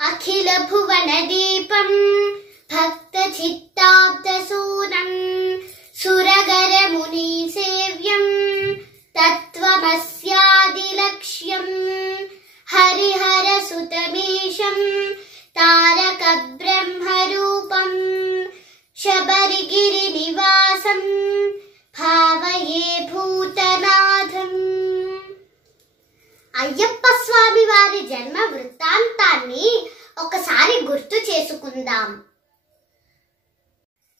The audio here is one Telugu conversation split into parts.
అఖిల భువన దీపం భక్త చిత్తాబ్దసూనం సురగర ముని సేవ్యం తత్వమస్యాది లక్ష్యం హరిహర సుతమేషం తారక బ్రహ్మ రూపం శబరిగిరి నివాసం భావయే భూతనాథం. అయ్యప్ప స్వామి వారి జన్మ వృత్తాంతాన్ని ఒకసారి గుర్తు చేసుకుందాం.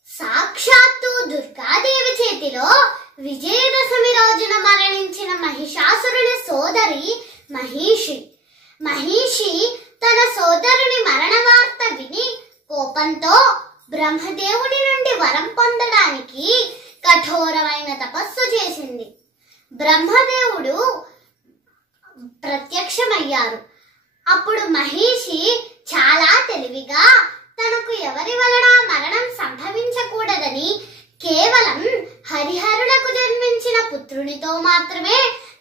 సాక్షాత్తు దుర్గాదేవి చేతిలో విజయదశమి రోజున మరణించిన మహిషాసురుని సోదరి మహిషి తన సోదరుని మరణ వార్త విని కోపంతో బ్రహ్మదేవుని నుండి వరం పొందడానికి కఠోరమైన తపస్సు చేసింది. బ్రహ్మదేవుడు ప్రత్యక్షమయ్యారు. అప్పుడు మహిషి చాలా తెలివిగా తనకు ఎవరి వలన మరణం సంభవించకూడదని కేవలం హరిహరులకు జన్మించిన పుత్రునితో మాత్రమే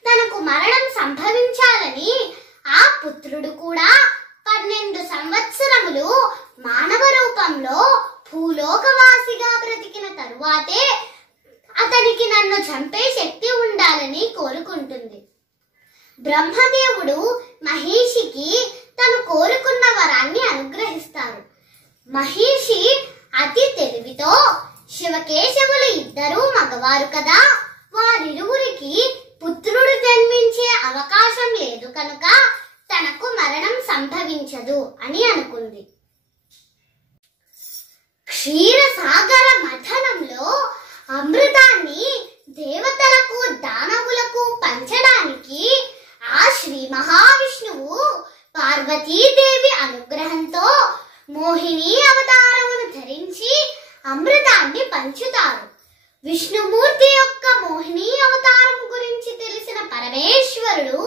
తనకు మరణం సంభవించాలని, ఆ పుత్రుడు కూడా 12 సంవత్సరములు మానవ రూపంలో భూలోకవాసిగా బ్రతికిన తరువాతే అతనికి నన్ను చంపే శక్తి ఉండాలని కోరుకుంటుంది. బ్రహ్మదేవుడు మహిషికి తను కోరుకున్న వరాన్ని అనుగ్రహిస్తారు. మహిషి అతి తెలివితో శివకేశవులు ఇద్దరూ మగవారు కదా, వారిరువురికి పుత్రుడు జన్మించే అవకాశం లేదు కనుక తనకు మరణం సంభవించదు అని అనుకుంది. క్షీరసాగర మథనంలో అమృతాన్ని దేవతలకు దానవులకు పంచడానికి ఆ శ్రీ మహావిష్ణువు పార్వతీదేవి అనుగ్రహంతో మోహిని అవతారమును ధరించి అమృతాన్ని పంచుతారు. విష్ణుమూర్తి యొక్క మోహిని అవతారం గురించి తెలిసిన పరమేశ్వరుడు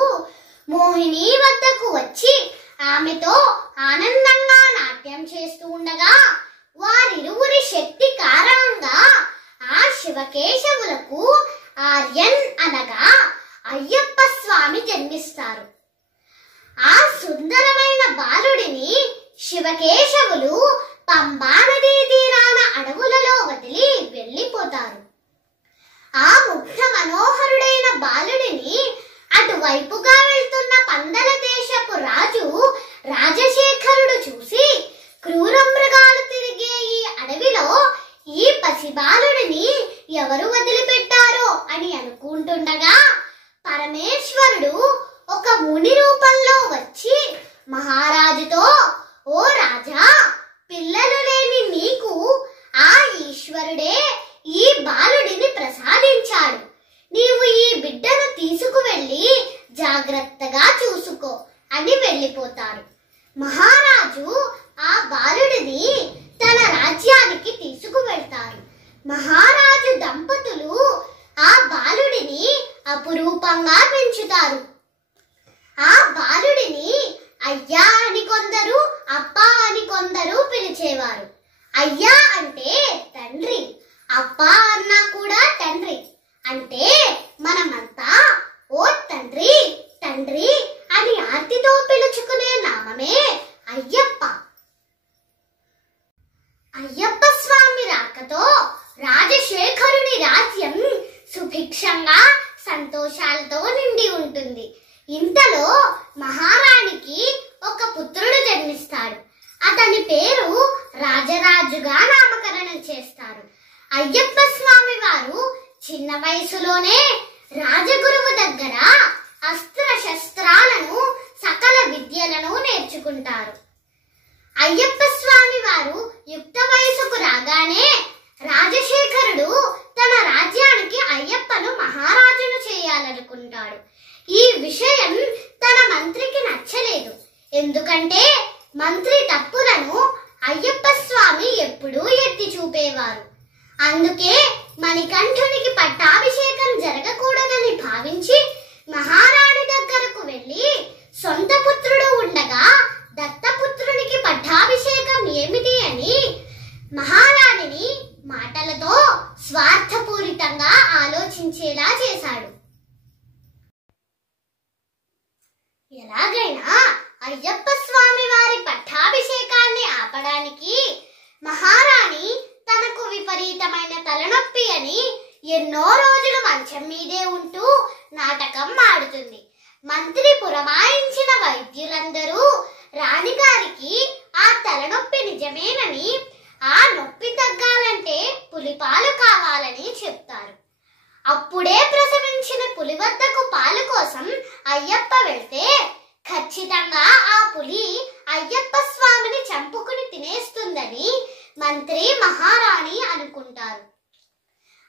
మోహిని వద్దకు వచ్చి ఆమెతో ఆనందంగా నాట్యం చేస్తూ ఉండగా వారిరువురి శక్తి కారణంగా ఆ శివకేశవులకు ఆర్యన్ అనగా అయ్యప్ప స్వామి జన్మిస్తారు. ఆ సుందరమైన బాలుడిని శివకేశవులు పంబా నదీ తీరాన అడవులలో వదిలి వెళ్ళిపోతారు. ఆ ముగ్ధ మనోహరుడైన బాలుడిని అటువైపుగా వెళ్తున్న పందల దేశపు రాజు రాజశేఖరుడు చూసి క్రూర మృగాలు తిరిగే ఈ అడవిలో ఈ పసిబాలుడిని ఎవరు వదిలిపెట్టారో అని అనుకుంటుండగా పరమేశ్వరుడు ఒక ముని రూపంలో వచ్చి మహారాజుతో, ఓ రాజా, పిల్లలు లేని నీకు ఆ ఈశ్వరుడే ఈ బాలుడిని ప్రసాదించాడు. నీవు ఈ బిడ్డను తీసుకువెళ్ళి జాగ్రత్తగా చూసుకో అని వెళ్ళిపోతారు. మహారాజు ఆ బాలుడిని తన రాజ్యానికి తీసుకువెళ్తారు. మహారాజు దంపతులు ఆ బాలుడిని అపురూపంగా పెంచుతారు. ఆ బాలుడిని అయ్యా అని కొందరు, అప్పా అని కొందరు పిలిచేవారు. అయ్యా అంటే తండ్రి, అప్పా అన్నా కూడా తండ్రి. అంటే మనమంతా ఓ తండ్రి తండ్రి అని ఆర్తితో పిలుచుకునే నామమే అయ్యప్ప. అయ్యప్ప స్వామి రాకతో రాజశేఖరుని రాజ్యం సుభిక్షంగా సంతోషాలతో నిండి ఉంటుంది. ఇంతలో మహారాణికి ఒక పుత్రుడు జన్మిస్తాడు. అతని పేరు రాజరాజుగా నామకరణం చేస్తారు. అయ్యప్ప స్వామి వారు చిన్న వయసులోనే రాజగురువు దగ్గర అస్త్ర శస్త్రాలను సకల విద్యలను నేర్చుకుంటారు. అయ్యప్ప స్వామి వారు యుక్త వయసుకు రాగానే రాజశేఖరుడు తన రాజ్యానికి అయ్యప్పను మహారాజును చేయాలనుకుంటాడు. ఈ విషయం తన మంత్రికి నచ్చలేదు. ఎందుకంటే మంత్రి తప్పులను అయ్యప్ప స్వామి ఎప్పుడూ ఎత్తి చూపేవారు. అందుకే మణికంఠునికి పట్టాభిషేకం జరగకూడదని భావించి మహారాణి దగ్గరకు వెళ్లి సొంత పుత్రుడు ఉండగా దత్తపుత్రునికి పట్టాభిషేకం ఏమిటి అని మహారాణిని మాటలతో స్వార్థపూరితంగా ఆలోచించేలా చేశాడు. ఎలాగైనా అయ్యప్ప స్వామి వారి పట్టా ఆపడానికి మహారాణి తనకు విపరీతమైన తలనొప్పి అని ఎన్నో రోజులు మంచం మీదే ఉంటూ నాటకం ఆడుతుంది. మంత్రి పురమాయించిన వైద్యులందరూ రాణిగారికి ఆ తలనొప్పి నిజమేనని, ఆ నొప్పి తగ్గాలంటే పులిపాలు కావాలని చెప్తారు. అప్పుడే ప్రసవించిన పులి వద్దకు పాలు కోసం అయ్యప్ప వెళ్తే ఖచ్చితంగా ఆ పులి అయ్యప్ప స్వామిని చంపుకుని తినేస్తుందని మంత్రి మహారాణి అనుకుంటారు.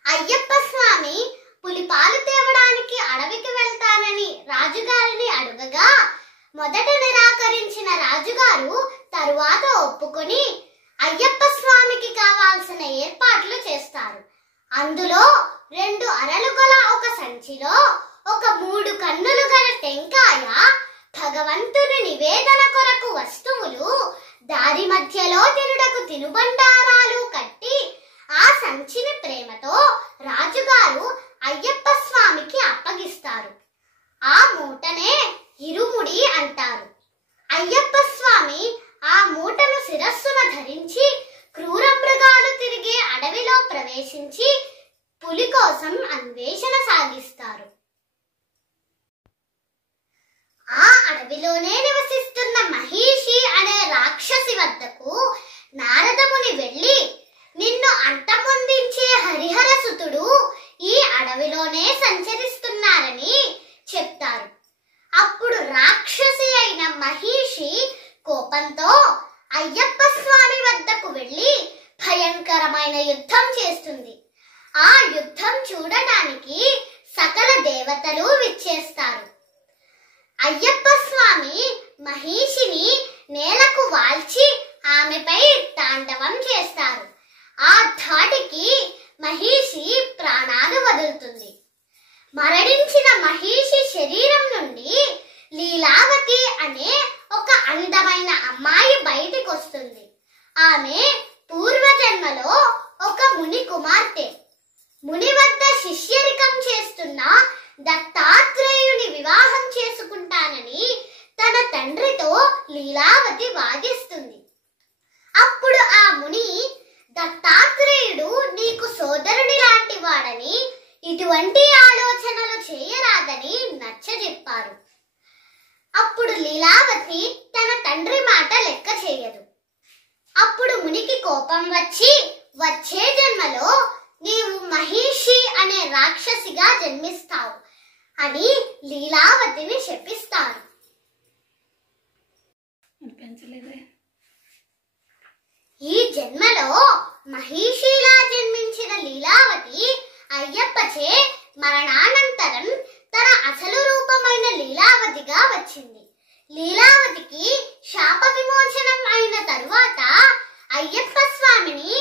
అయ్యప్ప స్వామి పులిపాలు తేవడానికి అడవికి వెళ్తానని రాజుగారిని అడగగా మొదట నిరాకరించిన రాజుగారు తరువాత ఒప్పుకొని అయ్యప్ప స్వామికి కావాల్సిన ఏర్పాట్లు చేస్తారు. అందులో 2 అరలు గల ఒక సంచిలో ఒక 3 కన్నులు గల టెంకాయ, భగవంతుని నివేదన కొరకు వస్తువులు, దారి మధ్యలో తినుటకు తినుబండారాలు కట్టి ఆ సంచిని ప్రేమతో రాజుగారు అయ్యప్ప స్వామికి అప్పగిస్తారు. ఆ మూటనే ఇరుముడి అంటారు. అయ్యప్ప స్వామి ఆ మూటను శిరస్సున ధరించి క్రూర మృగాలు తిరిగే అడవిలో ప్రవేశించి పులి కోసం అన్వేషణ సాగిస్తారు. ఆ అడవిలోనే నివసిస్తున్న మహిషి అనే రాక్షసి వద్దకు నారదముని వెళ్ళి, నిన్ను అంతమొందించే హరిహర సుతుడు ఈ అడవిలోనే సంచరిస్తున్నారని చెప్తారు. అప్పుడు రాక్షసి అయిన మహిషి కోపంతో అయ్యప్ప స్వామి వద్దకు వెళ్ళి భయంకరమైన యుద్ధం చేస్తుంది. ఆ యుద్ధం చూడడానికి సకల దేవతలు విచ్చేస్తారు. అయ్యప్ప స్వామి మహిషిని నేలకు వాల్చి ఆమెపై తాండవం చేస్తారు. ఆ ధాటికి మహిషి ప్రాణాలు వదులుతుంది. మరణించిన మహిషి శరీరం నుండి లీలావతి అనే ఒక అందమైన అమ్మాయి బయటికి వస్తుంది. ఆమె పూర్వజన్మలో ఒక ముని కుమార్తె. ముని వద్ద శిష్యరికం చేస్తున్న దత్తాత్రేయుని వివాహం చేసుకుంటానని తన తండ్రితో లీలావతి వాదిస్తుంది. అప్పుడు ఆ ముని, దత్తాత్రేయుడు నీకు సోదరుని లాంటి వాడని, ఇటువంటి ఆలోచనలు చేయరాదని నచ్చజెప్పారు. అప్పుడు లీలావతి తన తండ్రి మాట లెక్క చేయదు. అప్పుడు మునికి కోపం వచ్చి, వచ్చే జన్మలో నీవు మహిషి అనే రాక్షసిగా జన్మిస్తావు అని లీలావతిని శపిస్తారు. ఈ జన్మలో మహిషిలా జన్మించిన లీలావతి అయ్యప్పచే మరణానంతరం తన అసలు రూపమైన లీలావతిగా వచ్చింది. లీలావతికి శాప విమోచనం అయిన తరువాత అయ్యప్ప స్వామిని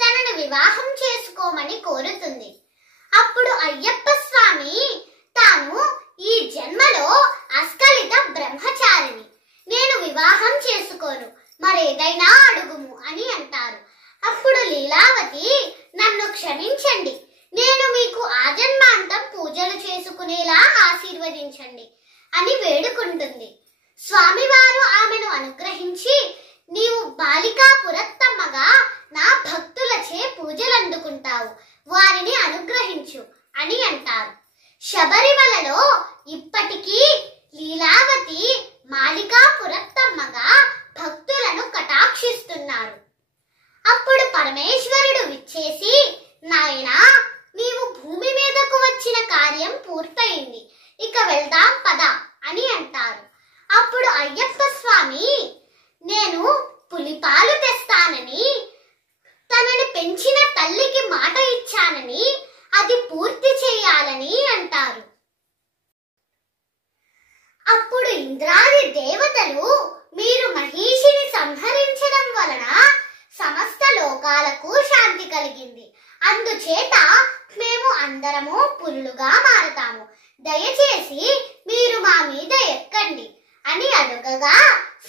తనను వివాహం చేసుకోమని కోరుతుంది. అప్పుడు అయ్యప్ప స్వామి తాను ఈ జన్మలో అస్కలిత బ్రహ్మచారిని, నేను వివాహం చేసుకోను, మరేదైనా అడుగుము అని అంటారు. అప్పుడు లీలావతి, నన్ను క్షమించండి, నేను మీకు ఆజన్మాంతం పూజలు చేసుకునేలా ఆశీర్వదించండి అని వేడుకుంటుంది. స్వామివారు ఆమెను అనుగ్రహించి, నీవు బాలికా పురత్తమ్మగా నా భక్తులచే పూజలు అందుకుంటావు, వారిని అనుగ్రహించు అని అంటారు. శబరిమలలో ఇప్పటికీ లీలావతి మాలికా పురత్తమ్మగా భక్తులను కటాక్షిస్తున్నారు. అప్పుడు పరమేశ్వరుడు విచ్చేసి, నాయనా, నీవు భూమి మీదకు వచ్చిన కార్యం పూర్తయింది, ఇక వెళ్దాం పద అని అంటారు. అప్పుడు అయ్యప్ప స్వామి, నేను పులిపాలు తెస్తానని, తనని పెంచిన తల్లికి మాట ఇచ్చానని, అది పూర్తి చేయాలని అంటారు. అప్పుడు ఇంద్రాది దేవతలు, మీరు మహిషిని సంహరించడం వలన సమస్త లోకాలకు శాంతి కలిగింది, అందుచేత మేము అందరము పులులుగా మారతాము, దయచేసి మీరు మా మీద ఎక్కండి అని అడగగా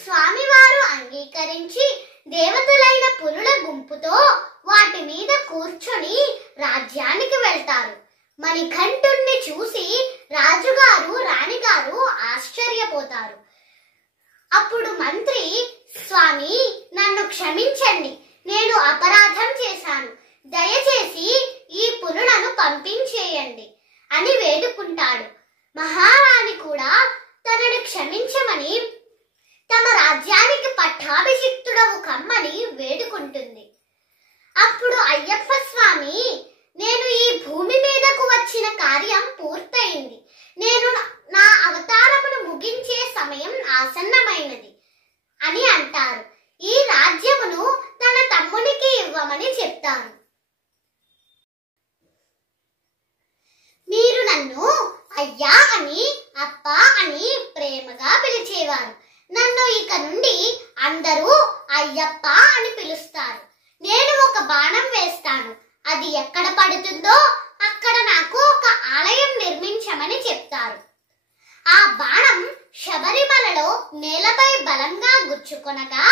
స్వామివారు అంగీకరించి దేవతలైన పులుల గుంపుతో వాటి మీద కూర్చొని రాజ్యానికి వెళ్తారు. మణికంఠుణ్ణి చూసి రాజుగారు రాణిగారు ఆశ్చర్యపోతారు. అప్పుడు మంత్రి, స్వామి నన్ను క్షమించండి, క్షమించండి, నేను అపరాధం చేశాను, దయచేసి ఈ పులులను పంపించేయండి అని వేడుకుంటాడు. మహారాణి కూడా తనను క్షమించమని, తమ రాజ్యానికి పట్టాభిషిక్తుడవు కమ్మని వేడుకుంటుంది. అప్పుడు అయ్యప్ప స్వామి, నేను ఈ భూమి మీదకు వచ్చిన కార్యం పూర్తయింది, నేను నా అవతారమును ముగించే సమయం ఆసన్నమైనది అని అంటారు. ఈ రాజ్యమును తన తమ్మునికి ఇవ్వమని చెప్తారు. మీరు నన్ను అయ్యా అని, అప్ప అని ప్రేమగా పిలిచేవారు. నన్ను ఇక నుండి అందరూ అయ్యప్ప అని పిలుస్తారు. నేను ఒక బాణం వేస్తాను, అది ఎక్కడ పడుతుందో అక్కడ నాకు ఒక ఆలయం నిర్మించమని చెప్తారు. ఆ బాణం శబరిమలలో నేలపై బలంగా గుచ్చుకొనగా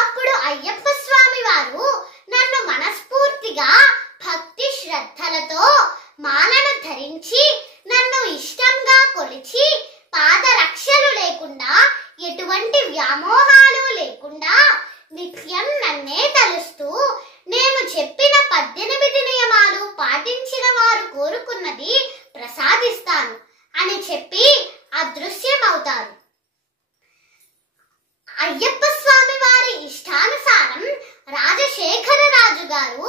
అప్పుడు అయ్యప్ప స్వామి వారు నన్ను మనస్ఫూర్తిగా భక్తి శ్రద్ధలతో మాలను ధరించి, నన్ను ఇష్టంగా కొలిచి, పాదరక్షలు లేకుండా, ఎటువంటి వ్యామోహాలు లేకుండా నిత్యం నన్నే తలుస్తూ, నేను చెప్పిన 18 నియమాలు పాటించిన వారు కోరుకున్నది ప్రసాదిస్తాను అని చెప్పి అదృశ్యమవుతారు. అయ్యప్ప స్వామి వారి ఇష్టానుసారం రాజశేఖర రాజు గారు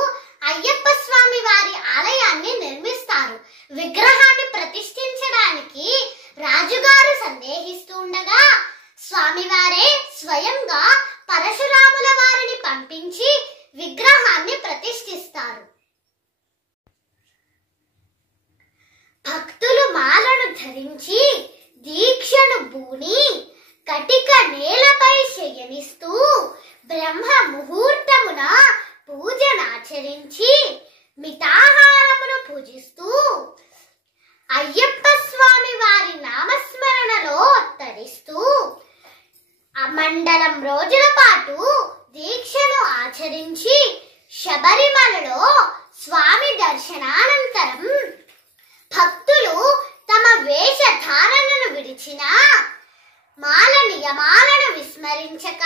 అయ్యప్ప స్వామి వారి ఆలయాన్ని నిర్మిస్తారు. విగ్రహాన్ని ప్రతిష్ఠించడానికి రాజుగారు సందేహిస్తూ ఉండగా స్వామివారే స్వయంగా పరశురాముల వారిని పంపించి విగ్రహాన్ని ప్రతిష్ఠిస్తారు. భక్తులు మాలను ధరించి దీక్షను బూని కటిక నేలపై శయనిస్తూ బ్రహ్మ ముహూర్తమున పూజనాచరించి మితాహారమును పూజిస్తూ అయ్యప్ప స్వామి వారి నామస్మరణలో తరిస్తూ మండలం రోజుల పాటు దీక్షను ఆచరించి శబరిమలలో స్వామి దర్శనానంతరం భక్తులు తమ వేషధారణను విడిచిన మాల నియమాలను విస్మరించక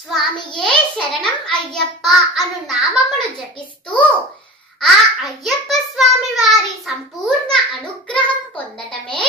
స్వామియే శరణం అయ్యప్ప అను నామమును జపిస్తూ ఆ అయ్యప్ప స్వామి వారి సంపూర్ణ అనుగ్రహం పొందటమే